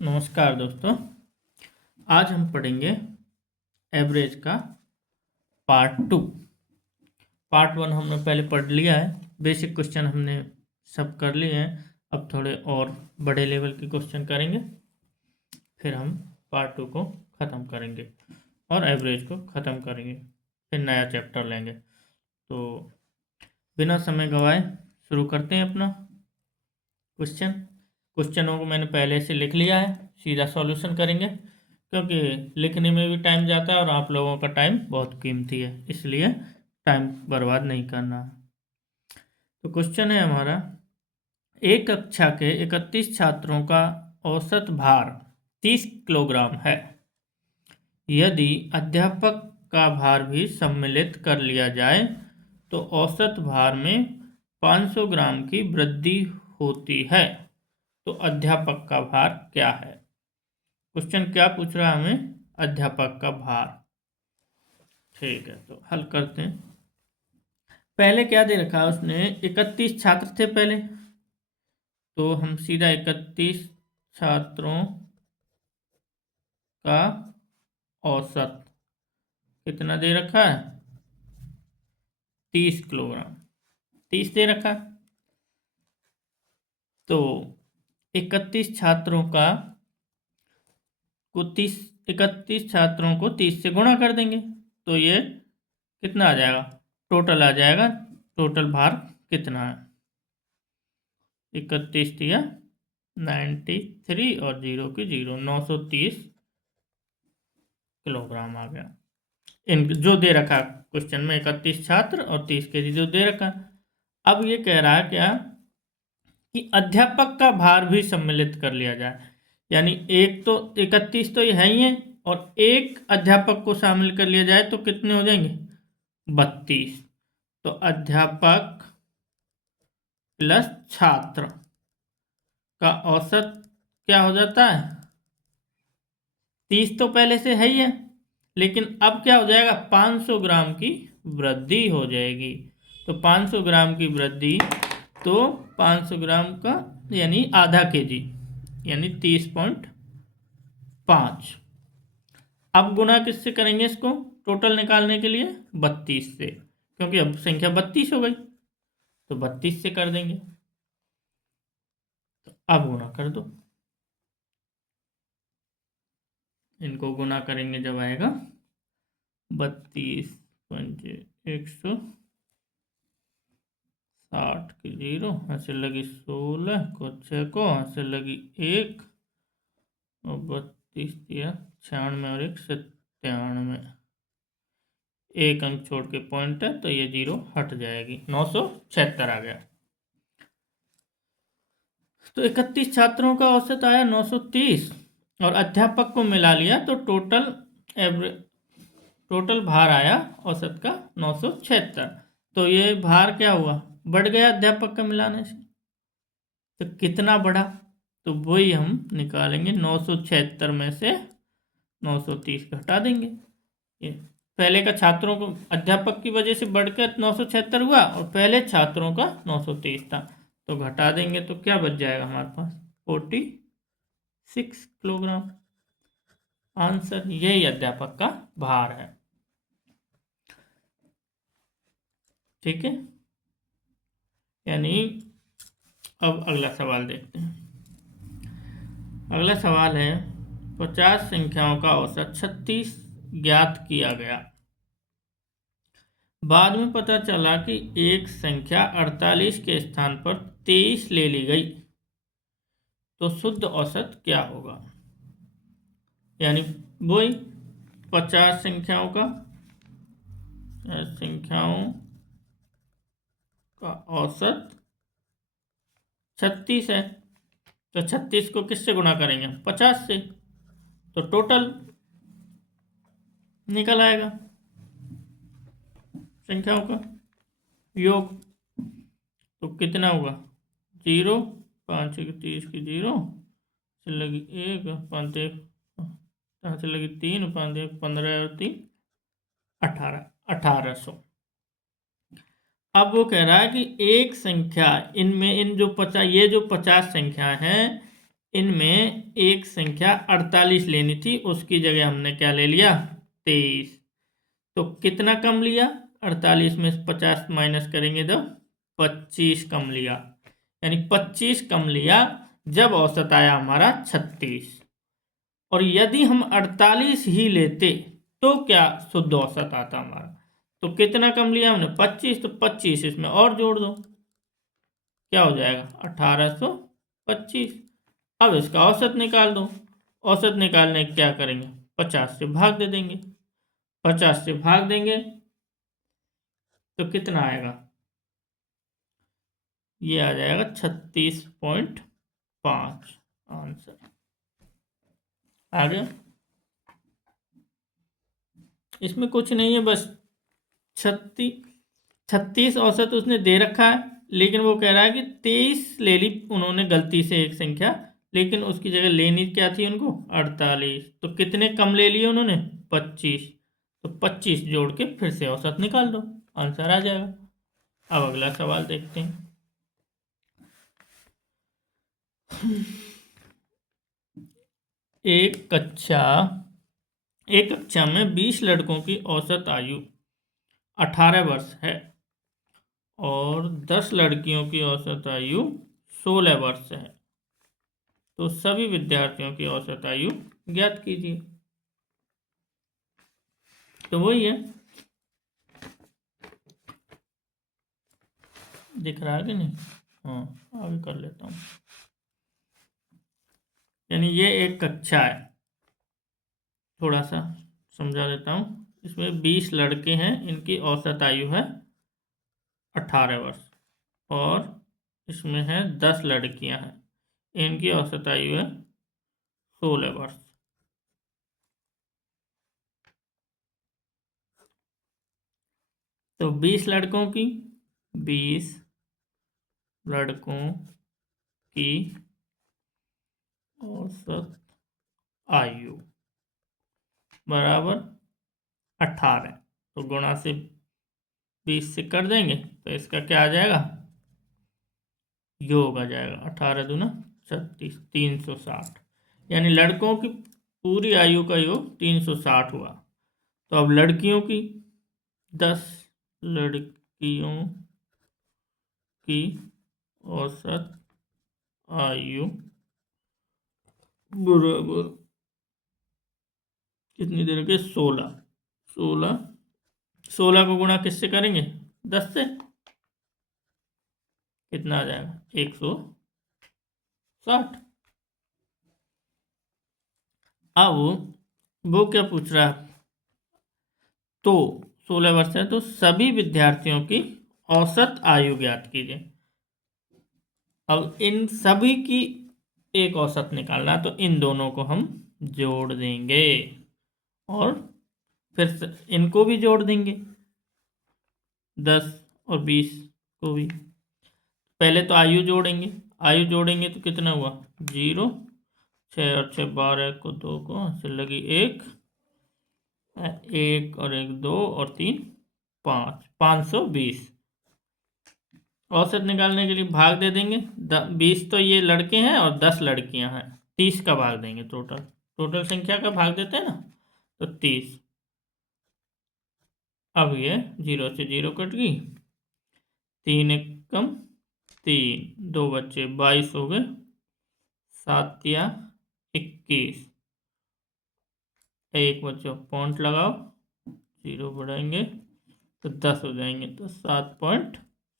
नमस्कार दोस्तों। आज हम पढ़ेंगे एवरेज का पार्ट 2। पार्ट 1 हमने पहले पढ़ लिया है। बेसिक क्वेश्चन हमने सब कर लिए हैं। अब थोड़े और बड़े लेवल के क्वेश्चन करेंगे, फिर हम पार्ट 2 को ख़त्म करेंगे और एवरेज को ख़त्म करेंगे, फिर नया चैप्टर लेंगे। तो बिना समय गवाए शुरू करते हैं अपना क्वेश्चनों को मैंने पहले से लिख लिया है, सीधा सॉल्यूशन करेंगे क्योंकि लिखने में भी टाइम जाता है और आप लोगों का टाइम बहुत कीमती है, इसलिए टाइम बर्बाद नहीं करना। तो क्वेश्चन है हमारा, एक कक्षा के 31 छात्रों का औसत भार 30 किलोग्राम है। यदि अध्यापक का भार भी सम्मिलित कर लिया जाए तो औसत भार में 500 ग्राम की वृद्धि होती है, तो अध्यापक का भार क्या है। क्वेश्चन क्या पूछ रहा है हमें? अध्यापक का भार। ठीक है, तो हल करते हैं। पहले क्या दे रखा है उसने? 31 छात्र थे पहले, तो हम सीधा 31 छात्रों का औसत कितना दे रखा है? 30 किलोग्राम। 30 दे रखा है, तो 31 छात्रों का को 31 छात्रों को 30 से गुणा कर देंगे, तो ये कितना आ जाएगा? टोटल आ जाएगा। टोटल भार कितना है? 31 दिया 93 और 0 की 0, 930 किलोग्राम आ गया। इन जो दे रखा क्वेश्चन में 31 छात्र और 30 केजी जो दे रखा। अब ये कह रहा है क्या कि अध्यापक का भार भी सम्मिलित कर लिया जाए, यानी एक तो 31 तो ये है ही है और एक अध्यापक को शामिल कर लिया जाए तो कितने हो जाएंगे? 32। तो अध्यापक प्लस छात्र का औसत क्या हो जाता है? 30 तो पहले से है ही है, लेकिन अब क्या हो जाएगा? 500 ग्राम की वृद्धि हो जाएगी। तो 500 ग्राम की वृद्धि, तो 500 ग्राम का यानी आधा केजी, यानी 30.5। अब गुना किससे करेंगे इसको टोटल निकालने के लिए? 32 से, क्योंकि अब संख्या 32 हो गई, तो 32 से कर देंगे। तो अब गुना कर दो, इनको गुना करेंगे जब आएगा 32 पंजे 160 की 0, ऐसे लगी 16 को 6 को ऐसे लगी 1 और 32 दिया 96 और 1 97, एक अंक छोड़ के पॉइंट है तो ये 0 हट जाएगी, 976 आ गया। तो 31 छात्रों का औसत आया 930 और अध्यापक को मिला लिया तो टोटल भार आया औसत का 976। तो ये भार क्या हुआ? बढ़ गया अध्यापक का मिलाने से। तो कितना बढ़ा? तो वही हम निकालेंगे, 976 में से 930 घटा देंगे। ये पहले का छात्रों को अध्यापक की वजह से बढ़कर 976 हुआ और पहले छात्रों का 930 था, तो घटा देंगे तो क्या बच जाएगा हमारे पास? 46 किलोग्राम। आंसर यही अध्यापक का भार है। ठीक है, यानी अब अगला सवाल देखते हैं। अगला सवाल है, 50 संख्याओं का औसत 36 ज्ञात किया गया। बाद में पता चला कि एक संख्या 48 के स्थान पर 23 ले ली गई, तो शुद्ध औसत क्या होगा? यानी वही 50 संख्याओं का औसत 36 है, तो 36 को किससे गुणा करेंगे? 50 से, तो टोटल निकल आएगा संख्याओं का योग। तो कितना होगा? 0, 5 एक 30 की 0 से लगी 1, 5 1 यहाँ से लगी 3, 5 1 15 और 3 18, 1800। अब वो कह रहा है कि एक संख्या इनमें इन जो 50 ये जो 50 संख्या हैं इनमें एक संख्या 48 लेनी थी, उसकी जगह हमने क्या ले लिया, 23। तो कितना कम लिया, 48 में से 50 माइनस करेंगे तो 25 कम लिया, यानी 25 कम लिया जब औसत आया हमारा 36। और यदि हम 48 ही लेते तो क्या शुद्ध औसत आता हमारा। तो कितना कम लिया हमने, 25, तो 25 इसमें और जोड़ दो, क्या हो जाएगा 1825। अब इसका औसत निकाल दो। औसत निकालने के क्या करेंगे, 50 से भाग दे देंगे। 50 से भाग देंगे तो कितना आएगा, ये आ जाएगा 36.5 आंसर आ गया। इसमें कुछ नहीं है, बस 36 औसत उसने दे रखा है, लेकिन वो कह रहा है कि 23 ले ली उन्होंने गलती से एक संख्या, लेकिन उसकी जगह लेनी क्या थी उनको, 48। तो कितने कम ले लिए उन्होंने, 25। तो 25 जोड़ के फिर से औसत निकाल दो, आंसर आ जाएगा। अब अगला सवाल देखते हैं। एक कक्षा में 20 लड़कों की औसत आयु 18 वर्ष है और 10 लड़कियों की औसत आयु 16 वर्ष है। तो सभी विद्यार्थियों की औसत आयु ज्ञात कीजिए। तो वही है, दिख रहा है कि नहीं, हाँ आगे कर लेता हूँ। यानी ये एक कक्षा है, थोड़ा सा समझा देता हूँ। इसमें 20 लड़के हैं, इनकी औसत आयु है 18 वर्ष, और इसमें है 10 लड़कियां हैं, इनकी औसत आयु है 16 वर्ष। तो 20 लड़कों की औसत आयु बराबर 18, तो गुणा से 20 से कर देंगे तो इसका क्या आ जाएगा, योग आ जाएगा, 18 दूना 36, 360। यानी लड़कों की पूरी आयु का योग 360 हुआ। तो अब लड़कियों की, 10 लड़कियों की औसत आयु बराबर कितनी देर के, 16। 16 16 को गुणा किससे करेंगे, 10 से, कितना आ जाएगा, 160। अब वो क्या पूछ रहा है, तो 16 वर्ष है तो सभी विद्यार्थियों की औसत आयु ज्ञात कीजिए। अब इन सभी की एक औसत निकालना, तो इन दोनों को हम जोड़ देंगे और फिर इनको भी जोड़ देंगे, 10 और 20 को भी। पहले तो आयु जोड़ेंगे, आयु जोड़ेंगे तो कितना हुआ, 0, 6 और 6 12 को 2 को से लगी 1, 1 और 1 2 और 3 5, 520। औसत निकालने के लिए भाग दे देंगे, 20 तो ये लड़के हैं और 10 लड़कियां हैं, 30 का भाग देंगे, टोटल संख्या का भाग देते हैं ना, तो 30। अब ये 0 से 0 कट गई, 3 एक कम 3, 2 बच्चे 22 हो गए, 7 या 21, एक बच्चों पॉइंट लगाओ, 0 बढ़ाएंगे तो 10 हो जाएंगे, तो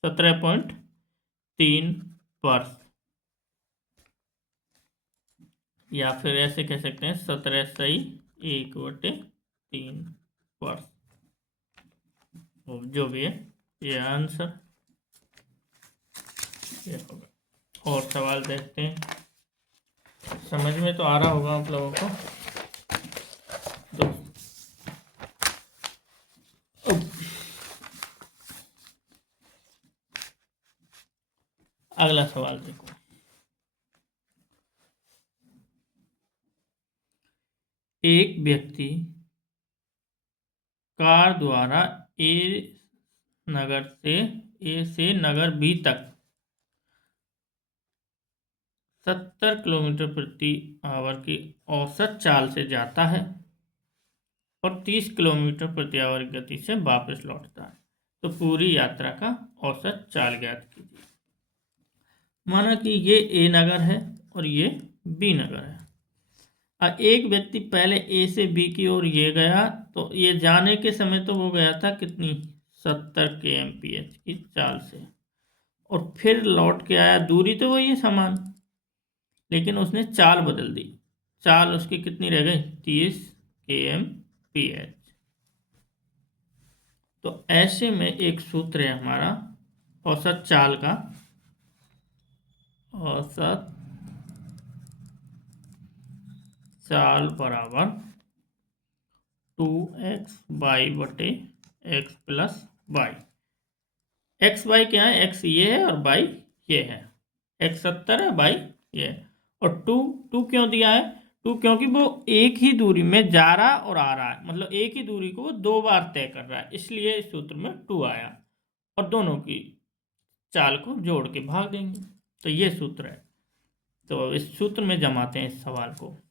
17.3 वर्ष, या फिर ऐसे कह सकते हैं 17 सही 1/3 वर्ष। जो भी है ये आंसर ये होगा। और सवाल देखते हैं, समझ में तो आ रहा होगा आप लोगों को। तो अगला सवाल देखो, एक व्यक्ति कार द्वारा ए से नगर बी तक 70 किलोमीटर प्रति आवर की औसत चाल से जाता है और 30 किलोमीटर प्रति आवर की गति से वापस लौटता है, तो पूरी यात्रा का औसत चाल ज्ञात कीजिए। माना कि ये ए नगर है और ये बी नगर है। एक व्यक्ति पहले ए से बी की ओर ये गया, तो ये जाने के समय तो वो गया था कितनी 70 kmph की चाल से, और फिर लौट के आया, दूरी तो वही है समान, लेकिन उसने चाल बदल दी। चाल उसकी कितनी रह गई 30 kmph। तो ऐसे में एक सूत्र है हमारा औसत चाल का, औसत चाल बराबर 2x/(y)x+y। एक्स वाई क्या है, एक्स ये है और बाई ये है, एक्स 70 है, बाई ये है। और टू टू क्यों दिया है, टू क्योंकि वो एक ही दूरी में जा रहा और आ रहा है, मतलब एक ही दूरी को वो 2 बार तय कर रहा है, इसलिए इस सूत्र में 2 आया। और दोनों की चाल को जोड़ के भाग देंगे, तो ये सूत्र है। तो इस सूत्र में जमाते हैं इस सवाल को।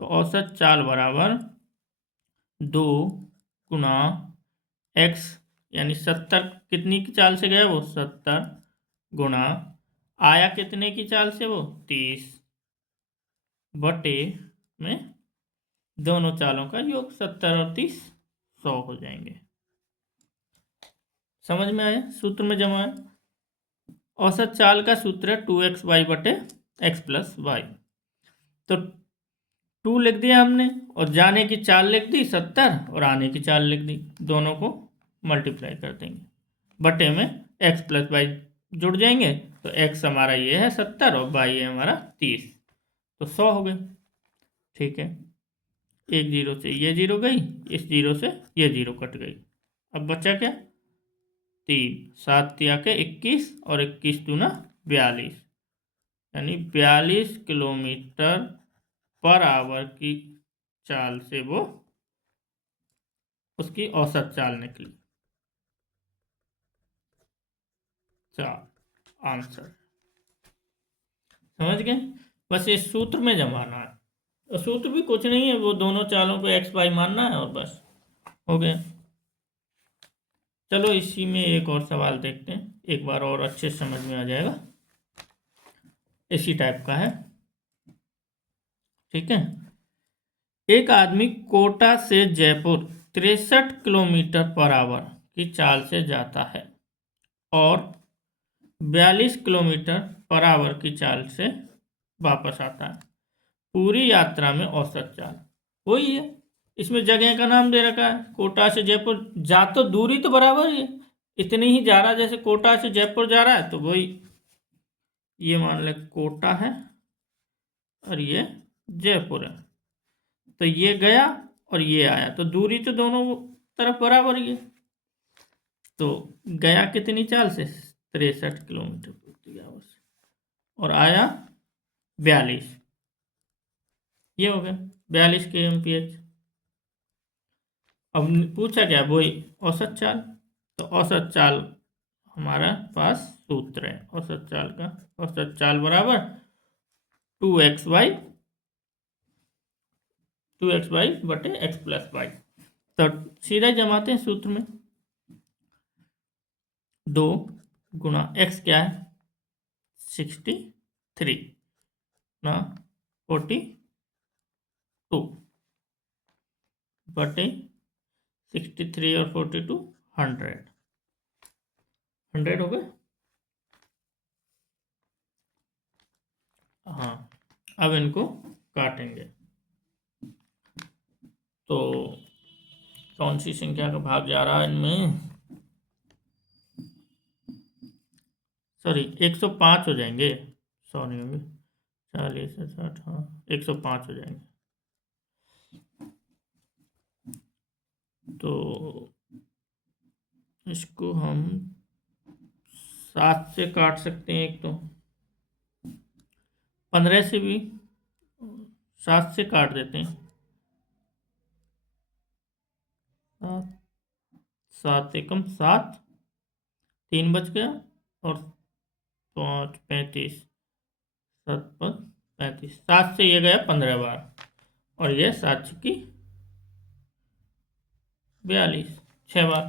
तो औसत चाल बराबर 2 गुना एक्स, यानी 70 कितनी की चाल से गया वो 70, गुना आया कितने की चाल से वो 30, बटे में दोनों चालों का योग 70 और 30 100 हो जाएंगे। समझ में आया, सूत्र में जमा है। औसत चाल का सूत्र है 2xy/x+y। तो 2 लिख दिया हमने और जाने की चाल लिख दी 70 और आने की चाल लिख दी, दोनों को मल्टीप्लाई कर देंगे, बटे में x+y जुड़ जाएंगे, तो x हमारा ये है 70 और y है हमारा 30, तो 100 हो गए। ठीक है, एक जीरो से ये जीरो गई, इस जीरो से ये जीरो कट गई, अब बचा क्या 3, 7 तिया के 21 और 21 दूना 42, यानी 42 किलोमीटर पर आवर की चाल से वो उसकी औसत चाल निकली। चाल आंसर समझ गए, बस इस सूत्र में जमाना है। तो सूत्र भी कुछ नहीं है, वो दोनों चालों को एक्स वाई मानना है और बस हो गया। चलो इसी में एक और सवाल देखते हैं, एक बार और अच्छे से समझ में आ जाएगा। इसी टाइप का है, ठीक है। एक आदमी कोटा से जयपुर 63 किलोमीटर पर आवर की चाल से जाता है और 42 किलोमीटर पर आवर की चाल से वापस आता है। पूरी यात्रा में औसत चाल वही है, इसमें जगह का नाम दे रखा है कोटा से जयपुर, जा तो दूरी तो बराबर ही है, इतनी ही जा रहा है, जैसे कोटा से जयपुर जा रहा है तो वही, ये मान ले कोटा है और ये जयपुर है, तो ये गया और ये आया, तो दूरी तो दोनों तरफ बराबर ही है। तो गया कितनी चाल से 63 किलोमीटर प्रति आवर से और आया 42, ये हो गया 42 kmph। अब पूछा क्या, वही औसत चाल, तो औसत चाल हमारा पास सूत्र है औसत चाल का, औसत चाल बराबर 2xy/x+y। तो सीधा जमाते हैं सूत्र में, 2 गुना x क्या है 63 गुना 42 बटे 63 और 42 100 हो गए। हाँ, अब इनको काटेंगे, तो कौन सी संख्या का भाग जा रहा है इनमें, सॉरी 105 हो जाएंगे, 100 नहीं होंगे, 40 60, हाँ 105 हो जाएंगे। तो इसको हम 7 से काट सकते हैं, एक तो 15 से भी 7 से काट देते हैं, 7 7 एकम 7, 3 बच गया और 5 35, 7 पद 35, 7 से ये गया 15 बार और ये 7 छक्की 42, 6 बार।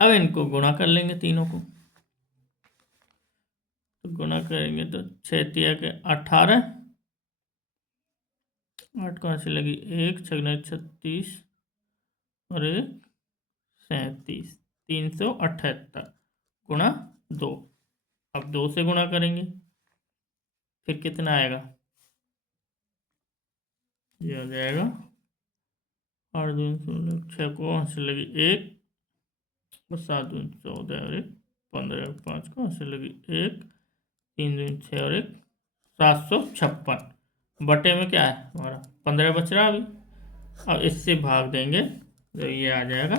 अब इनको गुणा कर लेंगे तीनों को, तो गुणा करेंगे तो 6 तिया के 18, 8 कहाँ से लगी, 1 6 36 और 1 37, 378 गुणा 2। अब 2 से गुणा करेंगे, फिर कितना आएगा, ये हो जाएगा 8 दूनी 16, 6 को वहाँ से लगी 1, 7 दूनी 14 और 1 15, 5 को वहाँ से लगी 1, 3 दूनी 6 और 1 756 बटे में क्या है हमारा 15 बच रहा अभी। अब इससे भाग देंगे तो ये आ जाएगा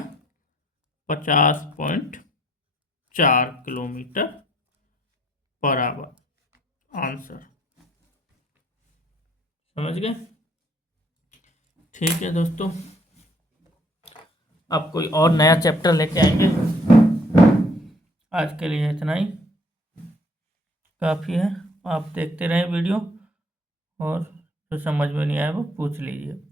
50.4 किलोमीटर पर आवर, आंसर। समझ गए? ठीक है दोस्तों, अब कोई और नया चैप्टर लेके आएंगे। आज के लिए इतना ही काफ़ी है। आप देखते रहें वीडियो, और जो समझ में नहीं आया वो पूछ लीजिए।